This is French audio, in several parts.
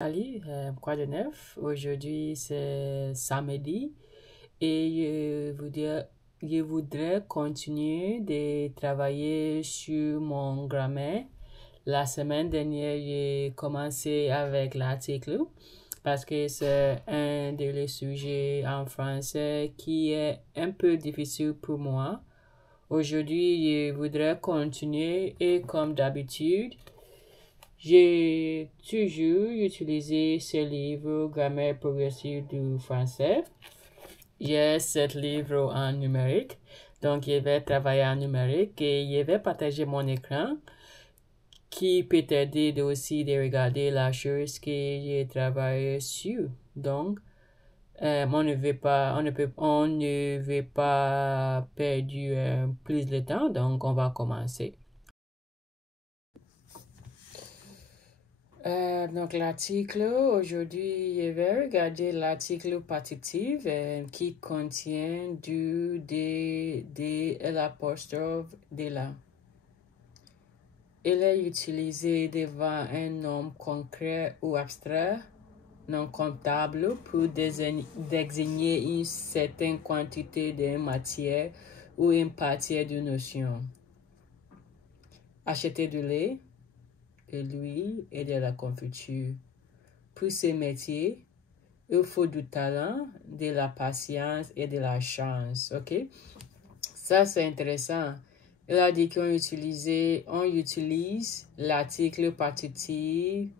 Salut, quoi de neuf? Aujourd'hui, c'est samedi et je voudrais continuer de travailler sur mon grammaire. La semaine dernière, j'ai commencé avec l'article parce que c'est un des sujets en français qui est un peu difficile pour moi. Aujourd'hui, je voudrais continuer et comme d'habitude, j'ai toujours utilisé ce livre Grammaire progressive du français. J'ai ce livre en numérique, donc je vais travailler en numérique et je vais partager mon écran qui peut t'aider aussi de regarder la chose que j'ai travaillé sur. Donc, on ne veut pas perdre plus de temps, donc on va commencer. Donc l'article, aujourd'hui, je vais regarder l'article partitif qui contient du, des et l'apostrophe de la. Il est utilisé devant un nom concret ou abstrait, non comptable, pour désigner une certaine quantité de matière ou une partie d'une notion. Acheter du lait, de l'huile et de la confiture. Pour ce métier, il faut du talent, de la patience et de la chance. OK? Ça, c'est intéressant. Il a dit on utilise l'article partitif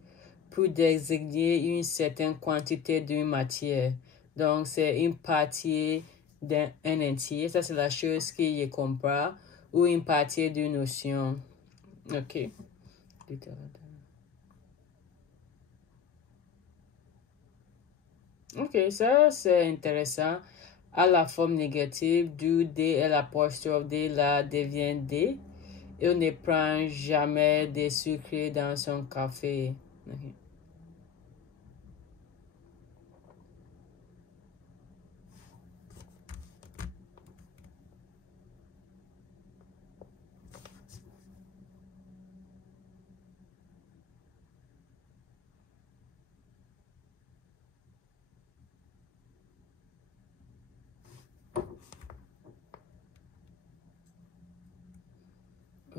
pour désigner une certaine quantité d'une matière. Donc, c'est une partie d'un entier. Ça, c'est la chose que je comprends. Ou une partie d'une notion. OK? Ok, ça c'est intéressant. À la forme négative du D et l'apostrophe D là devient D. Il ne prend jamais de sucre dans son café. Ok.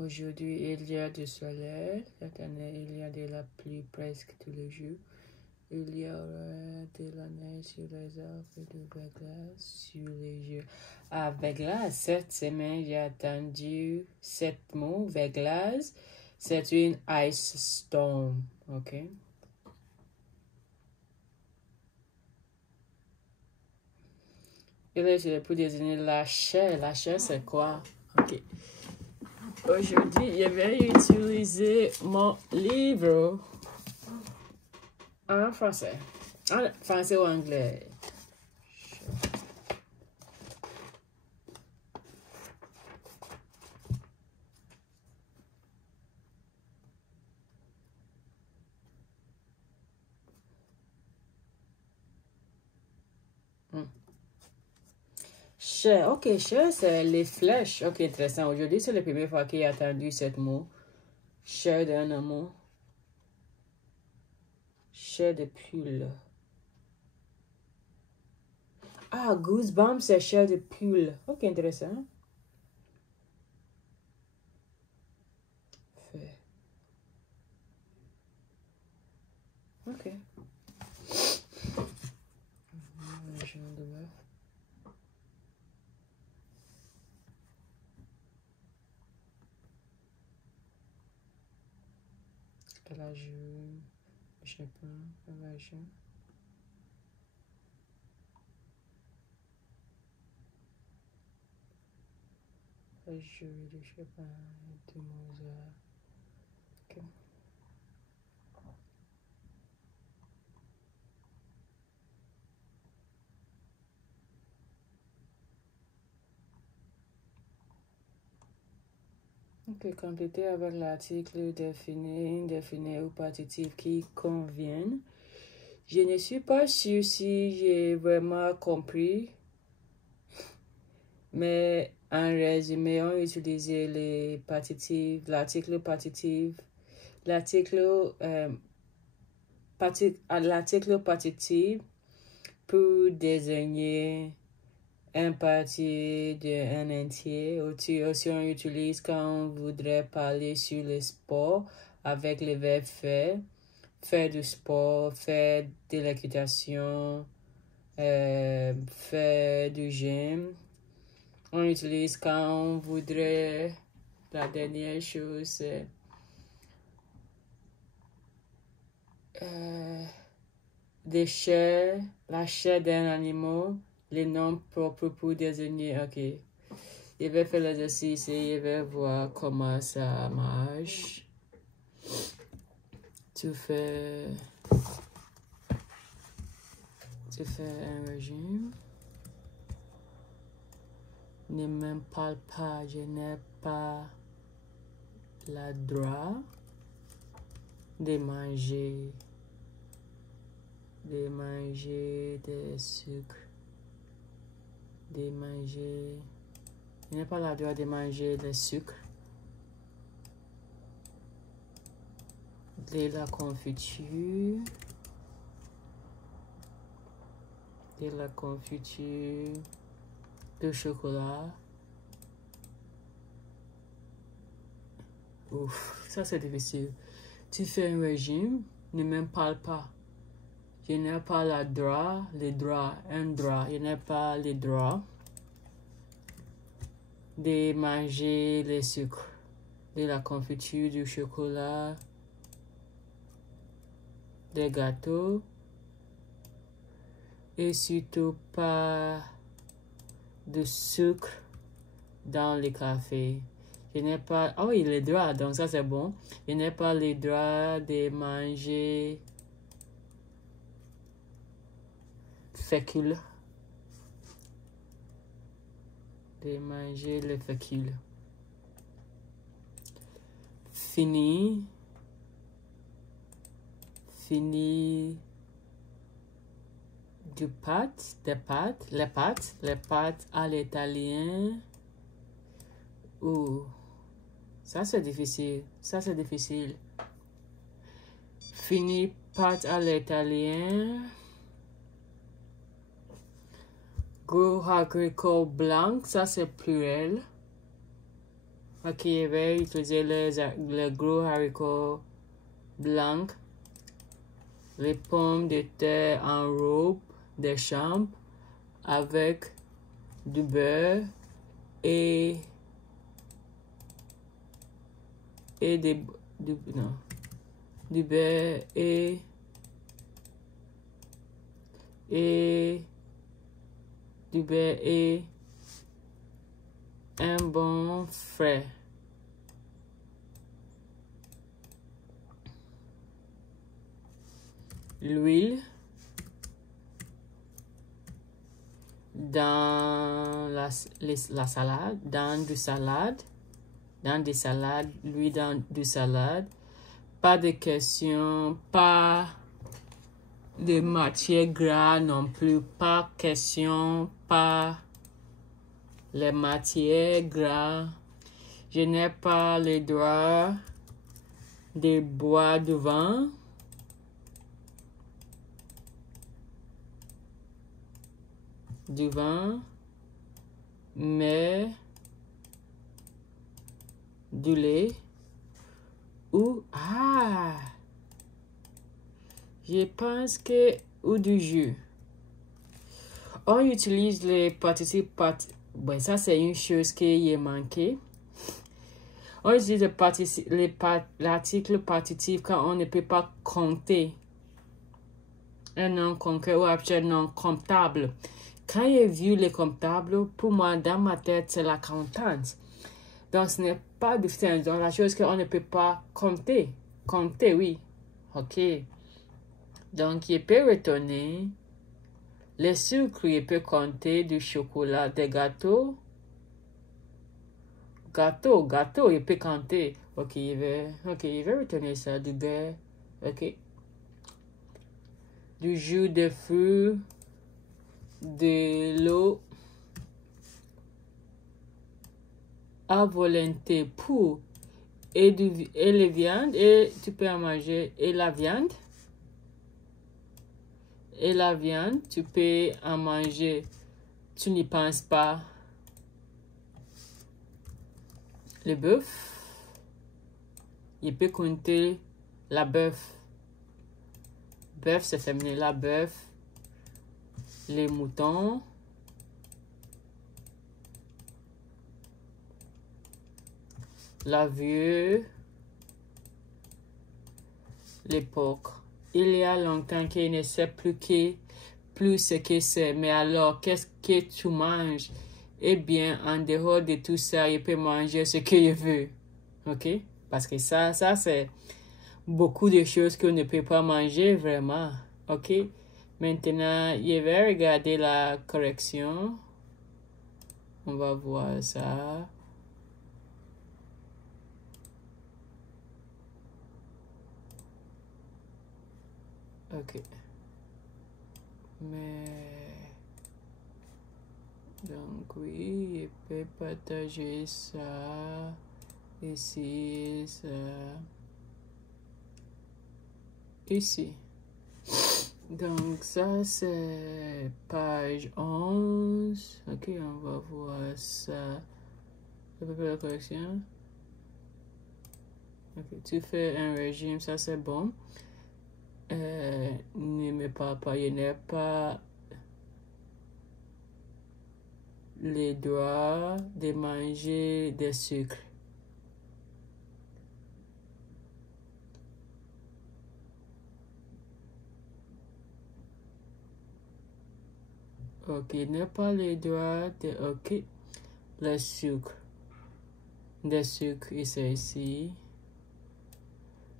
Aujourd'hui, il y a du soleil. Cette année, il y a de la pluie presque tous les jours. Il y aura de la neige sur les arbres et du verglas sur les jours. Ah, verglas, cette semaine, j'ai entendu sept mots. Verglas, c'est une ice storm. OK? Et là, je vais pour désigner la chair. La chair, c'est quoi? OK. Aujourd'hui, je vais utiliser mon livre en français. En français ou anglais. Hmm. Chair. OK, chair, c'est les flèches. OK, intéressant. Aujourd'hui, c'est la première fois que j'ai entendu ce mot. Chair d'un amour. Chair de pull. Ah, goosebumps, c'est chair de pull. OK, intéressant. Fait. OK. Jaune de bœuf. La jaune. Je sais pas. La jaune. La jaune, je sais pas. Du Mozart. OK. Ok, compléter avec l'article défini, indéfini ou partitif qui conviennent. Je ne suis pas sûre si j'ai vraiment compris, mais en résumé, on utilise les partitifs, l'article partitif, l'article l'article partitif pour désigner une partie d'un entier. Aussi, on utilise quand on voudrait parler sur le sport avec le verbe faire. Faire du sport, faire de l'équitation, faire du gym. On utilise quand on voudrait, la dernière chose, c'est des chairs, la chair d'un animal, les noms propres pour désigner. Ok, je vais faire l'exercice et je vais voir comment ça marche. Tu fais un régime. Ne me parle pas, je n'ai pas le droit de manger des sucres, je n'ai pas le droit de manger des sucres, de la confiture, de chocolat. Ouf, ça c'est difficile. Tu fais un régime, ne me parle pas. Je n'ai pas un droit, je n'ai pas le droit de manger les sucres, de la confiture, du chocolat, des gâteaux, et surtout pas de sucre dans le café. Je n'ai pas, oh oui, le droit, donc ça c'est bon. Je n'ai pas le droit de manger fécule. De manger le fécule. Fini les pâtes à l'italien. Ouh, ça c'est difficile. Fini pâtes à l'italien. Gros haricots blancs, ça c'est pluriel. Ok, je vais utiliser les gros haricots blancs. Les pommes de terre en robe de chambre avec du beurre et du beurre et du beurre et un bon frais. L'huile dans la salade, dans des salades, l'huile dans du salade. Pas de question, pas de matière grasse non plus, pas question, pas les matières grasses. Je n'ai pas le droit de boire du vin. Mais du lait ou je pense que ou du jus. On utilise les participes bon, ça c'est une chose qui est manquée. On utilise l'article partitif quand on ne peut pas compter un nom concret ou objet non comptable. Quand j'ai vu les comptables, pour moi, dans ma tête, c'est la comptante. Donc, ce n'est pas difficile. Donc, la chose qu'on ne peut pas compter. Compter, oui. OK. Donc, je peux retourner les sucres, je peux compter du chocolat, des gâteaux. Gâteau, je peux compter. OK, je vais retourner ça. Du beurre. OK. Du jus de fruits. De l'eau à volonté pour et les viandes, et tu peux en manger et la viande Et la viande, tu peux en manger. Tu n'y penses pas. Le bœuf. Il peut compter la bœuf. Bœuf, c'est féminin. La bœuf. Les moutons. La vue. Les porcs. Il y a longtemps qu'il ne sait plus ce que c'est. Mais alors, qu'est-ce que tu manges? Eh bien, en dehors de tout ça, il peut manger ce qu'il veut. OK? Parce que ça c'est beaucoup de choses qu'on ne peut pas manger vraiment. OK? Maintenant, je vais regarder la correction. On va voir ça. OK. Mais... Donc, oui, je peux partager ça. Ici, ça. Ici. Donc, ça, c'est page 11. OK, on va voir ça. À peu près la correction. OK, tu fais un régime, ça, c'est bon. Ne me parle pas, il n'est pas les droits de manger des sucres. OK, n'est pas les droits de... OK, le sucre. Des sucres, c'est ici.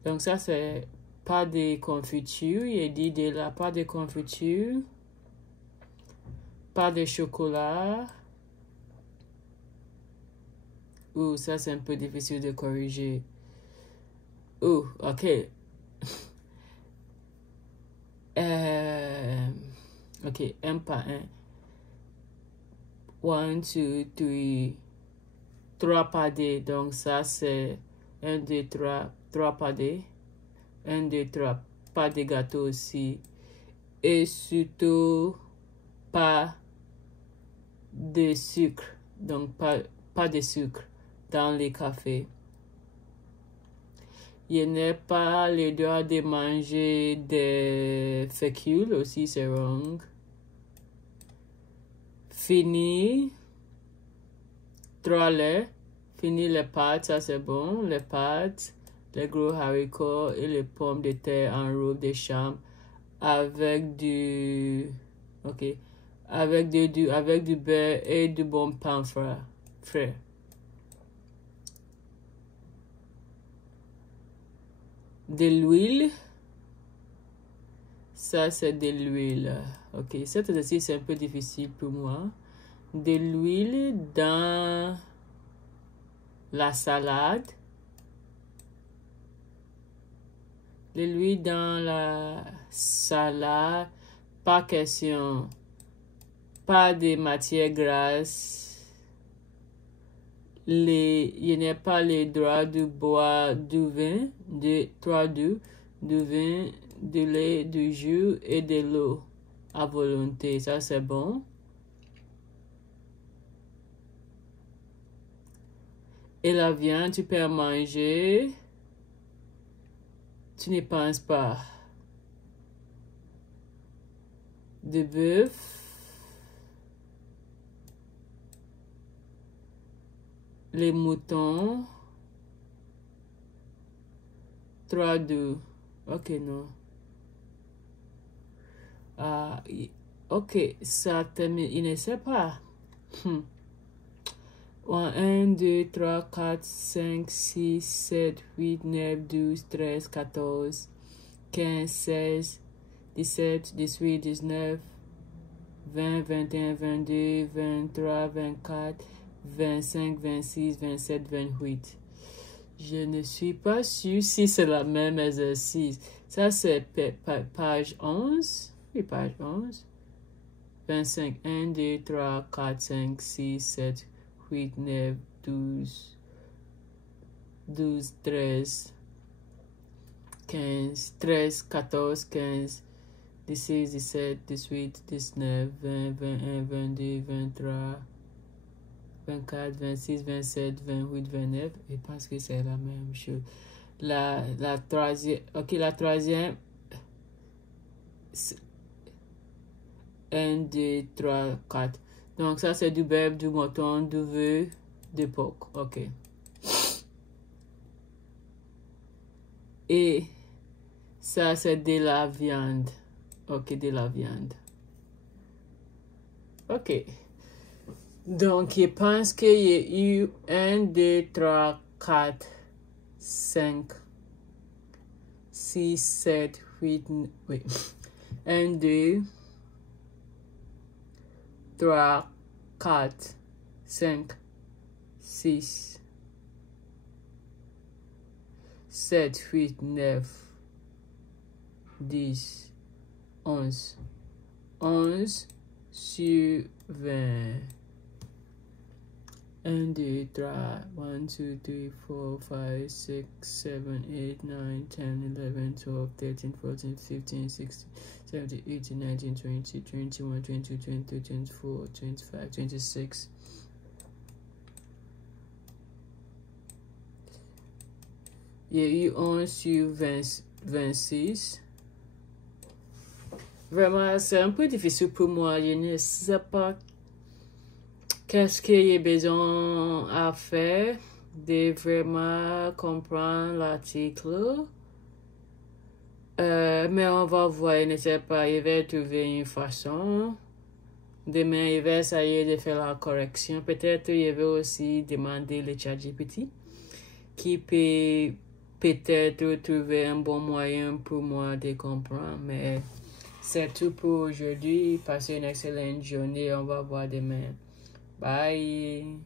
Donc ça, c'est pas de confiture. Il dit de là, pas de confiture. Pas de chocolat. Ouh, ça, c'est un peu difficile de corriger. Ouh, OK. OK, un par un. 1, 2, 3. 3 pas D. Donc ça, c'est 1, 2, 3. 3 pas D. 1, 2, 3. Pas de gâteau aussi. Et surtout, pas de sucre. Donc, pas de sucre dans les cafés. Il n'est pas le droit de manger des fécules aussi, c'est wrong. Fini. 3 laits. Fini les pâtes, ça c'est bon. Les pâtes, les gros haricots et les pommes de terre en robe de chambre avec du... OK. Avec du beurre et du bon pain frais. De l'huile. Ça, c'est de l'huile. OK. Cet exercice, c'est un peu difficile pour moi. De l'huile dans la salade. De l'huile dans la salade. Pas question. Pas de matière grasse. Il n'y a pas le droit de boire du vin, du vin, du lait, du jus et de l'eau à volonté. Ça, c'est bon. Et la viande, tu peux en manger. Tu n'y penses pas. De bœuf. Les moutons. 3, 2. OK, non. Ah, OK, ça termine. Il ne sait pas. 1, 2, 3, 4, 5, 6, 7, 8, 9, 12, 13, 14, 15, 16, 17, 18, 19, 20, 21, 22, 23, 24, 25, 26, 27, 28. Je ne suis pas sûre si c'est le même exercice. Ça, c'est page 11. Oui, page 11. 25, 1, 2, 3, 4, 5, 6, 7, 8, 9, 12, 12, 13, 15, 13, 14, 15, 16, 17, 18, 19, 20, 21, 22, 23, 24, 26, 27, 28, 29. Je pense que c'est la même chose. La troisième, ok, la troisième, 1, 2, 3, 4. Donc ça c'est du bœuf, du mouton, du veau, du porc. Ok. Et ça c'est de la viande. Ok, de la viande. Ok. Donc je pense qu'il y a eu 1, 2, 3, 4, 5, 6, 7, 8, oui. 1, 2, 3, 4, 5, 6, 7, 8, 9, 10, 11. 11 sur 20. 1, 2, 3, 1, 2, 3, 4, 5, 6, 7, 8, 9, 10, 11, 12, 13, 14, 15, 16, 17, 18, 19, 20, 21, 22, 23, 24, 25, 26. Il y a eu 11 sur 26. Vraiment, c'est un peu difficile pour moi. Je ne sais pas qu'est-ce qu'il y a besoin à faire de vraiment comprendre l'article. Mais on va voir, je ne sais pas, il va trouver une façon. Demain, il va essayer de faire la correction. Peut-être il va aussi demander le ChatGPT qui peut peut-être trouver un bon moyen pour moi de comprendre. Mais c'est tout pour aujourd'hui. Passez une excellente journée. On va voir demain. Bye.